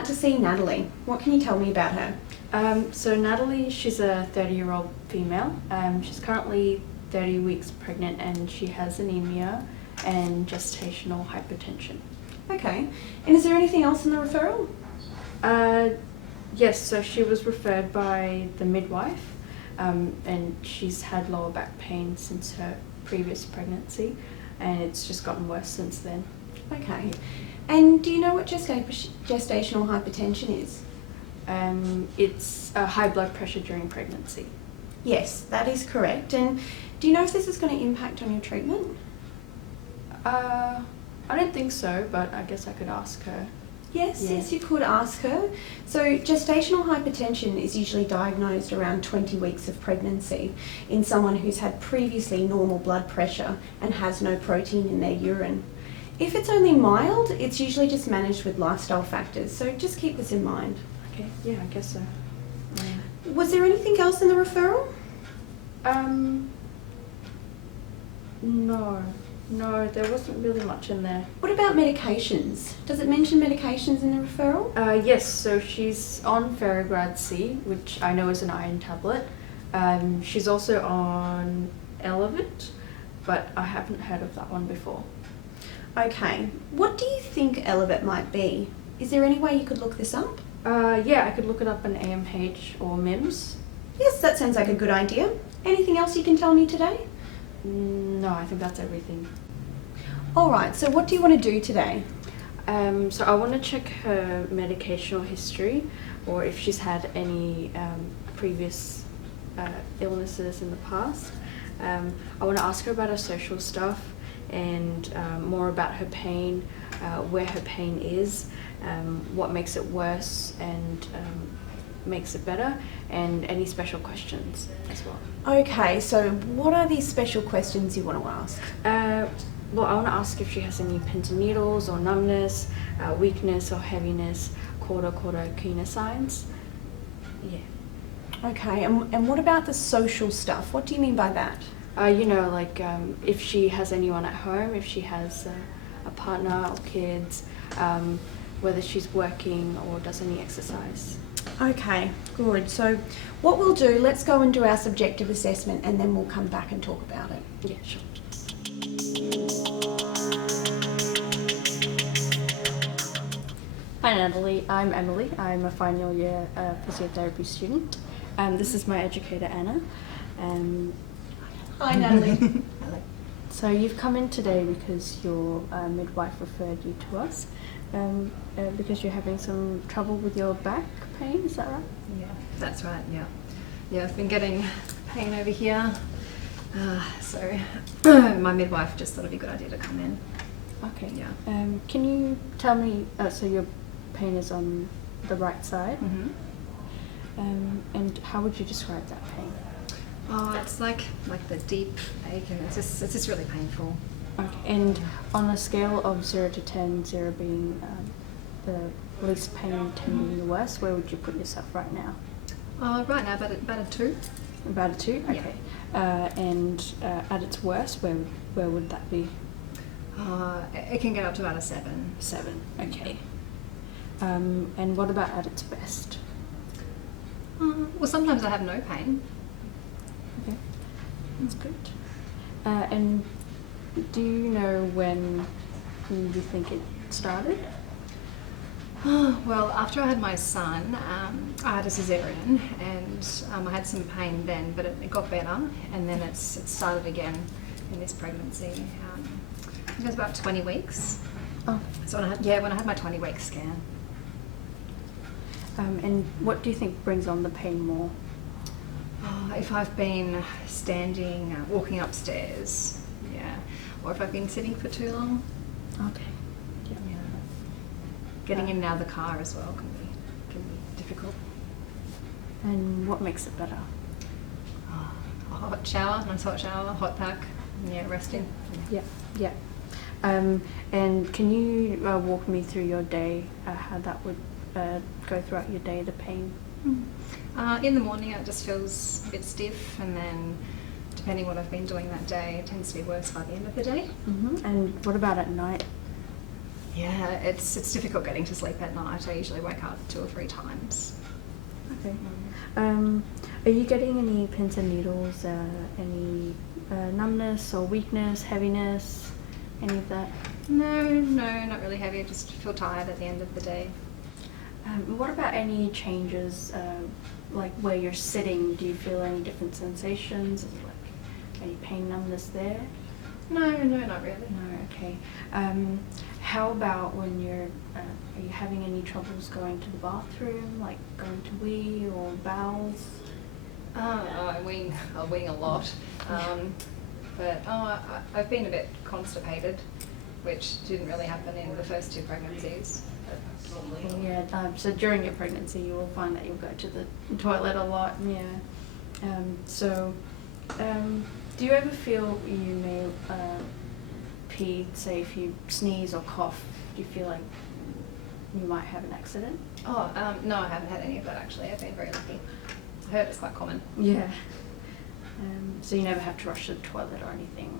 about to see Natalie. What can you tell me about her? So Natalie, she's a 30-year-old female. She's currently 30 weeks pregnant and she has anemia and gestational hypertension. Okay. And is there anything else in the referral? Yes, so she was referred by the midwife and she's had lower back pain since her previous pregnancy and it's just gotten worse since then. Okay. And do you know what gestational hypertension is? It's high blood pressure during pregnancy. Yes, that is correct. And do you know if this is going to impact on your treatment? I don't think so, but I guess I could ask her. Yes, Yeah. yes, you could ask her. So gestational hypertension is usually diagnosed around 20 weeks of pregnancy in someone who's had previously normal blood pressure and has no protein in their urine. If it's only mild, it's usually just managed with lifestyle factors, so just keep this in mind. Okay, yeah, I guess so. Was there anything else in the referral? No, there wasn't really much in there. What about medications? Does it mention medications in the referral? Yes, so she's on Ferrograd C, which I know is an iron tablet. She's also on Elevit, but I haven't heard of that one before. Okay, what do you think Elevit might be? Is there any way you could look this up? Yeah, I could look it up in AMH or MIMS. Yes, that sounds like a good idea. Anything else you can tell me today? No, I think that's everything. Alright, so what do you want to do today? So I want to check her medicational history or if she's had any previous illnesses in the past. I want to ask her about her social stuff and more about her pain, where her pain is, what makes it worse and makes it better, and any special questions as well. Okay, so what are these special questions you want to ask? Well, I want to ask if she has any pins and needles or numbness, weakness or heaviness, quarter kina signs. Yeah. Okay, and what about the social stuff? What do you mean by that? You know, like if she has anyone at home, if she has a partner or kids, whether she's working or does any exercise. Okay, good. So what we'll do, let's go and do our subjective assessment and then we'll come back and talk about it. Yeah, sure. Hi Natalie, I'm Emily. I'm a final year physiotherapy student. This is my educator Anna. Hi Natalie. Hello. So you've come in today because your midwife referred you to us because you're having some trouble with your back pain, is that right? Yeah, that's right, yeah. Yeah, I've been getting pain over here. So my midwife just thought it'd be a good idea to come in. Okay. Yeah. Can you tell me, so your pain is on the right side, and how would you describe that pain? Oh, it's like the deep ache, and it's just really painful. Okay. And on a scale of 0 to 10, 0 being the least pain, 10 being the worst, where would you put yourself right now? Right now, about a 2. About a 2? Okay. Yeah. And at its worst, where would that be? It can get up to about a 7. 7. Okay. And what about at its best? Well, sometimes I have no pain. Okay, that's good. And do you know when you think it started? Well, after I had my son, I had a cesarean, and I had some pain then, but it got better, and then it started again in this pregnancy. I think it was about 20 weeks. Oh. So when I had my 20-week scan. And what do you think brings on the pain more? If I've been standing, walking upstairs, yeah, or if I've been sitting for too long. Okay. Yeah. Getting in and out of the car as well can be difficult. And what makes it better? A hot shower, nice hot shower, hot pack, yeah, resting. Yeah. And can you walk me through your day, how that would go throughout your day, the pain? In the morning it just feels a bit stiff, and then depending what I've been doing that day, it tends to be worse by the end of the day. And what about at night? Yeah, it's difficult getting to sleep at night. I usually wake up 2 or 3 times. Okay. Are you getting any pins and needles, any numbness or weakness, heaviness, any of that? No, not really heavy. I just feel tired at the end of the day. What about any changes, like where you're sitting? Do you feel any different sensations? Is it like any pain, numbness there? No, not really. No, okay. How about when you're, are you having any troubles going to the bathroom, like going to wee or bowels? I wing a lot, but I've been a bit constipated, which didn't really happen in the first 2 pregnancies. Yeah, so during your pregnancy you will find that you'll go to the toilet a lot, yeah. Do you ever feel you may pee, say if you sneeze or cough, do you feel like you might have an accident? No, I haven't had any of that actually. I've been very lucky. I heard it's quite common. Yeah. So you never have to rush to the toilet or anything?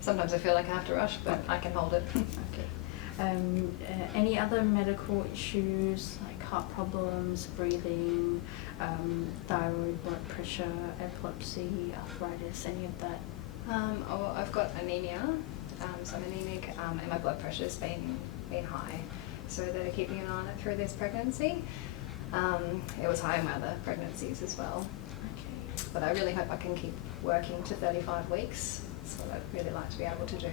Sometimes I feel like I have to rush, but I can hold it. Okay. Any other medical issues like heart problems, breathing, thyroid, blood pressure, epilepsy, arthritis, any of that? I've got anemia, so I'm anemic, and my blood pressure's been high. So they're keeping an eye on it through this pregnancy. It was high in my other pregnancies as well. Okay. But I really hope I can keep working to 35 weeks. That's what I'd really like to be able to do.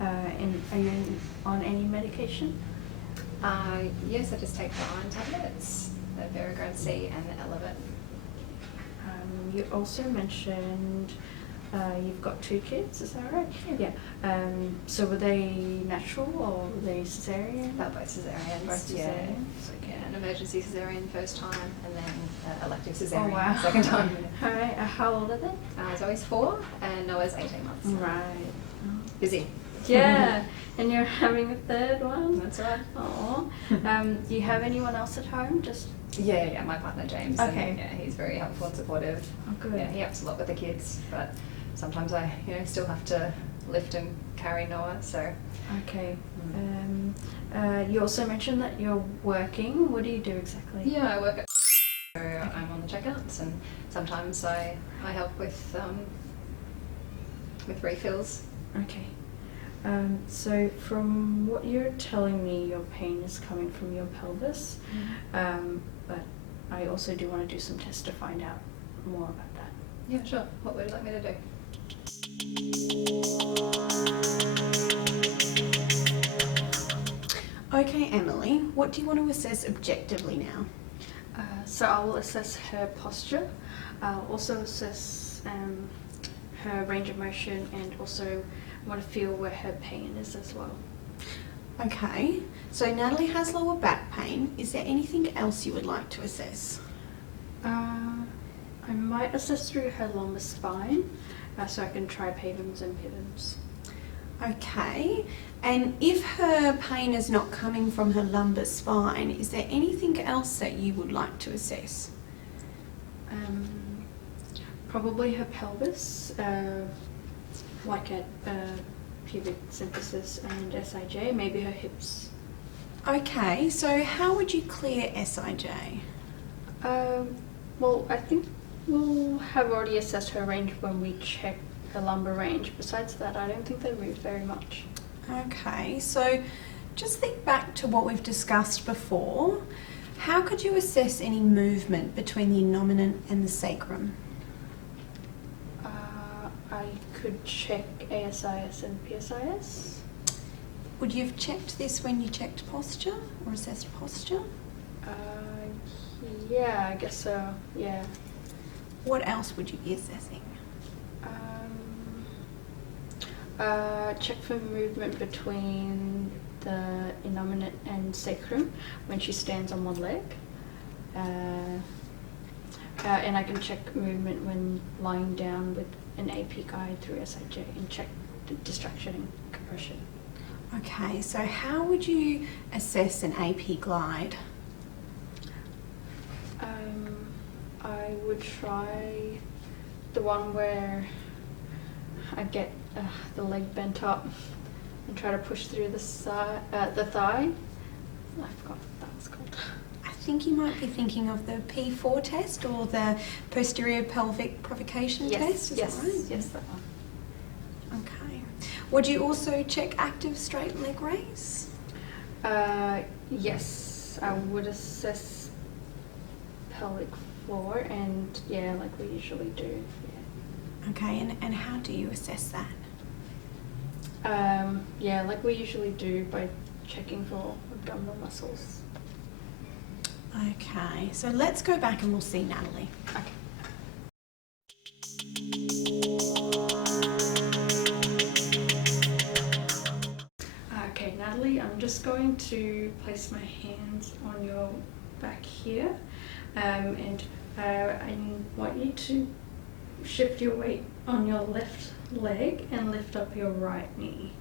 And are you on any medication? Yes, I just take the iron tablets, the Verigran C and the Elevit. You also mentioned you've got 2 kids, is that right? Yeah. So were they natural or were they cesarean? Both cesareans. Both Yeah. cesareans. Okay. Yeah, an emergency cesarean first time, and then elective cesarean Oh wow. second time. All right. How old are they? Zoe's 4 and Noah's 18 months. Right. Busy. Yeah. And you're having a 3rd one? That's right. Oh. Do you have anyone else at home? Just Yeah, my partner James. Okay. And, yeah, he's very helpful and supportive. Oh, good. Yeah, he helps a lot with the kids, but sometimes I, still have to lift and carry Noah. So. Okay. You also mentioned that you're working. What do you do exactly? Yeah, I work at. So I'm on the checkouts, and sometimes I help with refills. Okay. So from what you're telling me, your pain is coming from your pelvis, but I also do want to do some tests to find out more about that. Yeah, sure. What would you like me to do? Okay, Emily, what do you want to assess objectively now? So I will assess her posture, I'll also assess her range of motion, and also want to feel where her pain is as well. Okay, so Natalie has lower back pain. Is there anything else you would like to assess? I might assess through her lumbar spine, so I can try pavums and pivums. Okay, and if her pain is not coming from her lumbar spine, is there anything else that you would like to assess? Probably her pelvis, like at pubic symphysis and SIJ, maybe her hips. Okay, so how would you clear SIJ? Well, I think we'll have already assessed her range when we check her lumbar range. Besides that, I don't think they moved very much. Okay, so just think back to what we've discussed before. How could you assess any movement between the innominate and the sacrum? I could check ASIS and PSIS. Would you have checked this when you checked posture or assessed posture? Yeah, I guess so, yeah. What else would you be assessing? Check for movement between the innominate and sacrum when she stands on one leg. And I can check movement when lying down with an AP guide through SIJ and check the distraction and compression. Okay, so how would you assess an AP glide? I would try the one where I get the leg bent up and try to push through the thigh. I forgot what that was called. I think you might be thinking of the P4 test or the posterior pelvic provocation test. Is yes, that right? yes, that one. Okay. Would you also check active straight leg raise? Yes, I would assess pelvic floor, and yeah, like we usually do. Yeah. Okay, and how do you assess that? Yeah, like we usually do by checking for abdominal muscles. Okay, so let's go back and we'll see Natalie. Okay. Okay, Natalie, I'm just going to place my hands on your back here, and I want you to shift your weight on your left leg and lift up your right knee.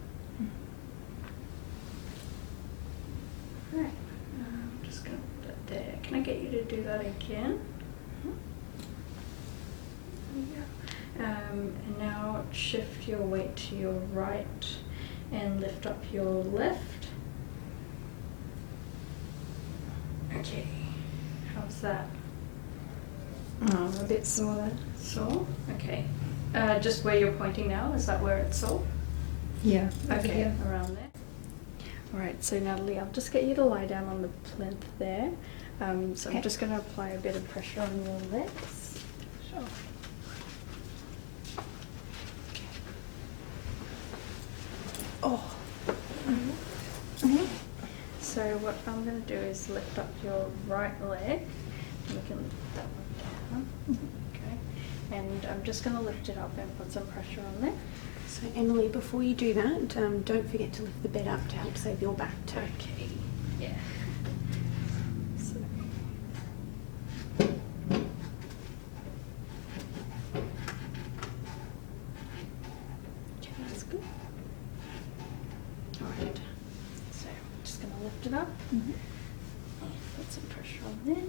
Right, I'm just going to put it there. Can I get you to do that again? Yeah. And now shift your weight to your right and lift up your left. Okay, how's that? A bit sore. Sore? Okay. Just where you're pointing now, is that where it's sore? Yeah. Okay, Here. around there. Alright, so Natalie, I'll just get you to lie down on the plinth there. So Okay. I'm just going to apply a bit of pressure on your legs. Sure. Oh. So what I'm going to do is lift up your right leg. We can lift that one down. Okay. And I'm just going to lift it up and put some pressure on there. So Emily, before you do that, don't forget to lift the bed up to help save your back too. Okay. Yeah. So. Okay, that's good. Alright. So I'm just going to lift it up. Mm-hmm. Put some pressure on there.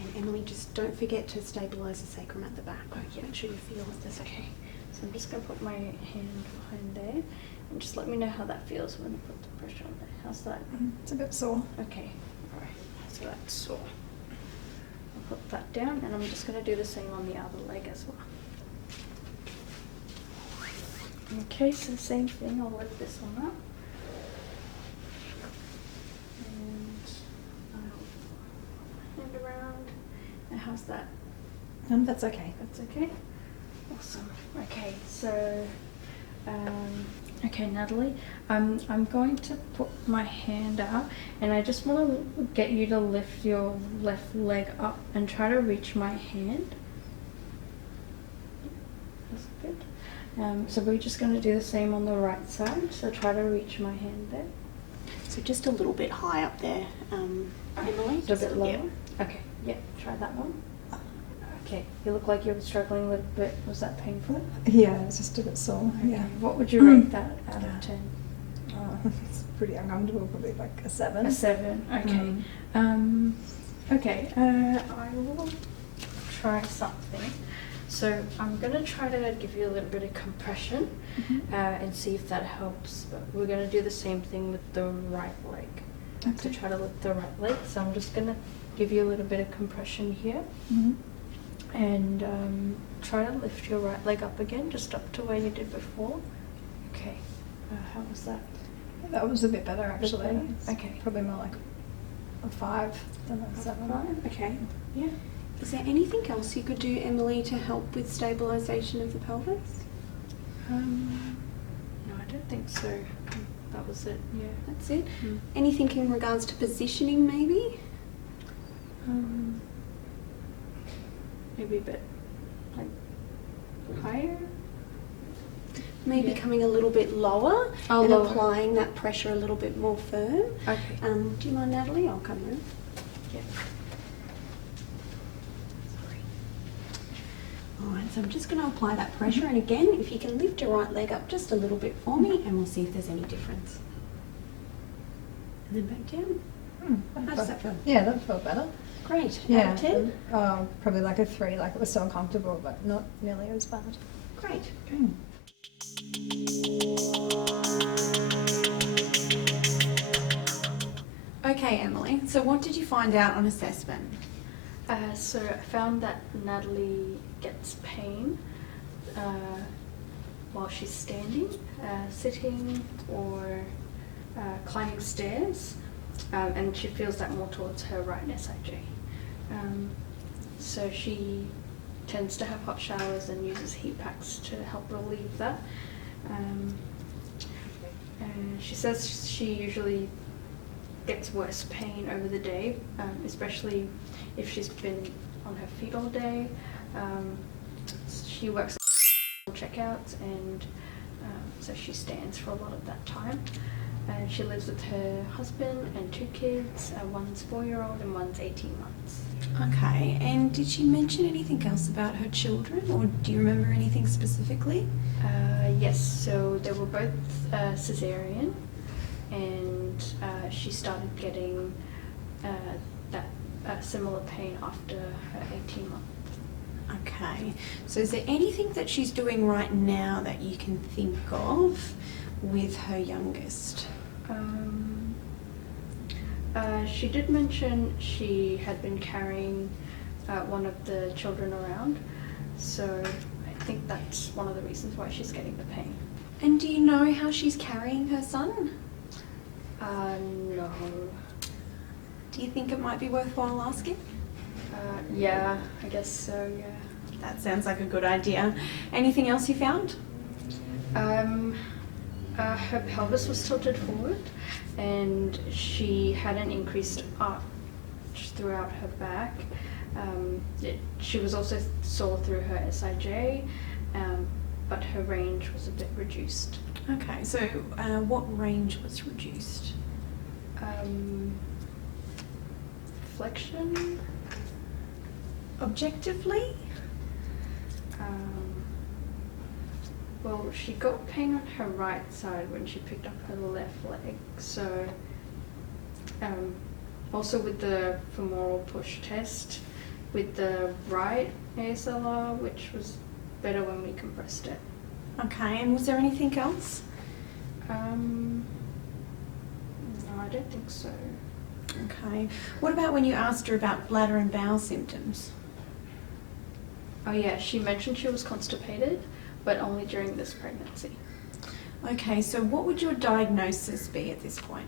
And Emily, just don't forget to stabilise the sacrum at the back. Oh, yeah. Make sure you feel it. That's okay. So I'm just going to put my hand behind there and just let me know how that feels when I put the pressure on there. How's that? It's a bit sore. Okay, alright. So that's sore. I'll put that down and I'm just going to do the same on the other leg as well. Okay, so same thing. I'll lift this one up. And I'll hand around. Now how's that? That's okay. That's okay? Awesome. Okay, so, okay, Natalie, I'm going to put my hand out and I just want to get you to lift your left leg up and try to reach my hand. That's good. So we're just going to do the same on the right side, so try to reach my hand there. So just a little bit high up there, Emily. Just a bit lower? Yeah. Okay, yeah, try that one. Okay, you look like you're struggling a little bit. Was that painful? Yeah, it's just a bit sore. Okay. Yeah. What would you rate that out of 10? It's pretty uncomfortable, probably like a 7. A 7. Okay. Okay. I will try something. So I'm gonna try to give you a little bit of compression and see if that helps. But we're gonna do the same thing with the right leg. Okay. To try to lift the right leg. So I'm just gonna give you a little bit of compression here. And try to lift your right leg up again, just up to where you did before. Okay. How was that? That was a bit better actually. better? It's Okay. Probably more like a 5 than a 7. Okay. Yeah. Is there anything else you could do, Emily, to help with stabilisation of the pelvis? No, I don't think so. That was it. Yeah. That's it. Anything in regards to positioning, maybe? Maybe a bit like higher. Maybe Yeah. coming a little bit lower Oh, and lower. applying that pressure a little bit more firm. Okay. Do you mind, Natalie? I'll come in. Yeah. Alright, so I'm just going to apply that pressure, and again, if you can lift your right leg up just a little bit for me, and we'll see if there's any difference. And then back down. How does that feel? Yeah, that felt better. Great. Yeah. Out of 10? Probably like a 3, like it was so uncomfortable, but not nearly as bad. Great. Okay. Okay, Emily. So what did you find out on assessment? So I found that Natalie gets pain while she's standing, sitting, or climbing stairs, and she feels that more towards her right SIJ. So she tends to have hot showers and uses heat packs to help relieve that. And she says she usually gets worse pain over the day, especially if she's been on her feet all day. She works at checkouts, and so she stands for a lot of that time. And she lives with her husband and 2 kids. One's 4-year-old and one's 18 months. Okay, and did she mention anything else about her children, or do you remember anything specifically? Yes, so they were both cesarean, and she started getting that similar pain after her 18 months. Okay, so is there anything that she's doing right now that you can think of with her youngest? She did mention she had been carrying one of the children around, so I think that's one of the reasons why she's getting the pain. And do you know how she's carrying her son? No. Do you think it might be worthwhile asking? Yeah, I guess so, yeah. That sounds like a good idea. Anything else you found? Her pelvis was tilted forward, and she had an increased arch throughout her back. She was also sore through her SIJ, but her range was a bit reduced. Okay, so what range was reduced? Flexion? Objectively? Well, she got pain on her right side when she picked up her left leg, so also with the femoral push test, with the right ASLR, which was better when we compressed it. Okay, and was there anything else? No, I don't think so. Okay. What about when you asked her about bladder and bowel symptoms? Oh yeah, she mentioned she was constipated, but only during this pregnancy. Okay, so what would your diagnosis be at this point?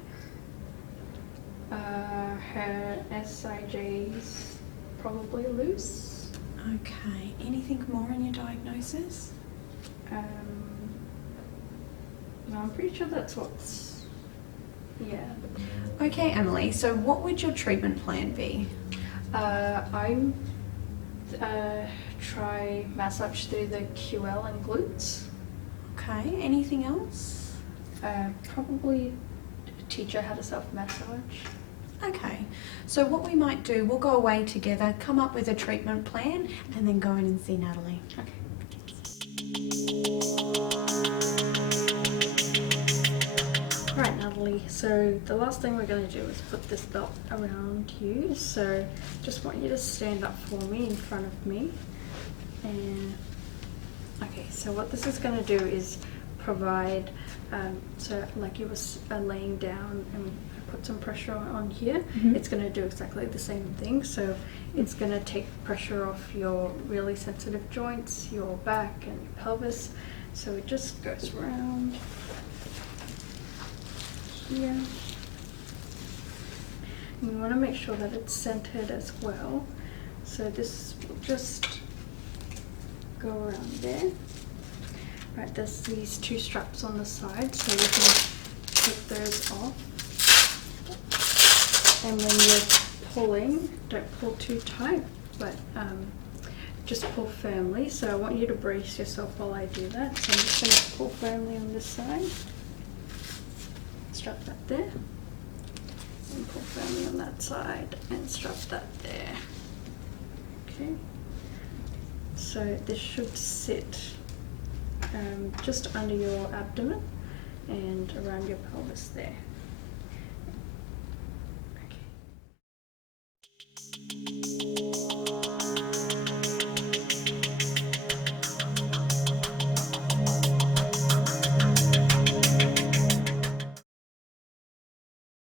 Her SIJ's probably loose. Okay, anything more in your diagnosis? No, I'm pretty sure that's what's... Yeah. Okay, Emily, so what would your treatment plan be? I'm try massage through the QL and glutes. Okay, anything else? Probably teach her how to self-massage. Okay, so what we might do, we'll go away together, come up with a treatment plan, and then go in and see Natalie. Okay. Alright, Natalie, so the last thing we're going to do is put this belt around you, so just want you to stand up for me in front of me. And okay, so what this is going to do is provide, so like you were laying down and I put some pressure on here, it's going to do exactly the same thing. So it's going to take pressure off your really sensitive joints, your back and your pelvis. So it just goes around here. And we want to make sure that it's centered as well. So this will just go around there. Right, there's these 2 straps on the side, so we can take those off. And when you're pulling, don't pull too tight, but just pull firmly. So I want you to brace yourself while I do that. So I'm just going to pull firmly on this side. Strap that there. And pull firmly on that side and strap that there. Okay. So this should sit just under your abdomen and around your pelvis there.